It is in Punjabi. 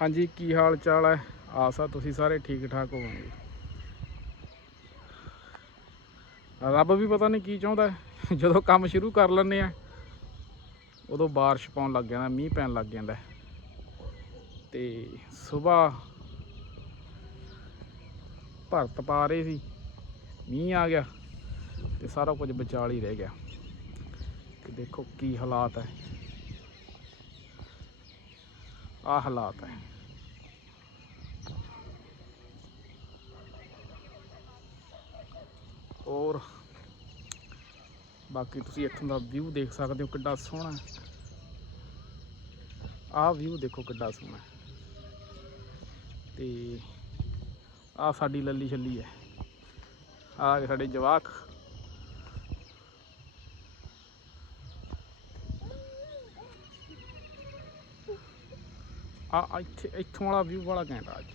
ਹਾਂਜੀ, ਕੀ ਹਾਲ ਚਾਲ ਹੈ? ਆਸਾ ਤੁਸੀਂ ਸਾਰੇ ਠੀਕ ਠਾਕ ਹੋਵੋਗੇ। ਰੱਬ ਵੀ ਪਤਾ ਨਹੀਂ ਕੀ ਚਾਹੁੰਦਾ ਜਦੋਂ ਕੰਮ ਸ਼ੁਰੂ ਕਰ ਲੈਂਦੇ ਆ, ਉਦੋਂ ਬਾਰਿਸ਼ ਪਾਉਣ ਲੱਗ ਜਾਂਦਾ, ਮੀਂਹ ਪੈਣ ਲੱਗ ਜਾਂਦਾ ਹੈ। ਤੇ ਸਵੇਰ ਭਰਤ ਪਾ ਰਹੇ ਸੀ, ਮੀਂਹ ਆ ਗਿਆ ਤੇ ਸਾਰਾ ਕੁਝ ਵਿਚਾਲ ਹੀ ਰਹਿ ਗਿਆ। ਤੇ ਦੇਖੋ ਕੀ ਹਾਲਾਤ ਹੈ। ਆ ਹਾਲਾਤ ਹੈ। ਔਰ ਬਾਕੀ ਤੁਸੀਂ ਇੱਥੋਂ ਦਾ ਵਿਊ ਦੇਖ ਸਕਦੇ ਹੋ ਕਿੱਡਾ ਸੋਹਣਾ ਆਹ ਵਿਊ ਦੇਖੋ ਕਿੱਡਾ ਸੋਹਣਾ ਹੈ। ਤੇ ਆ ਸਾਡੀ ਲੱਲੀ ਛੱਲੀ ਹੈ। ਆ ਗਏ ਸਾਡੇ ਜਵਾਕ ਆ ਇੱਥੇ ਇੱਥੋਂ ਵਾਲਾ ਵਿਊ ਵਾਲਾ ਘੈਂਟ ਆ ਅੱਜ।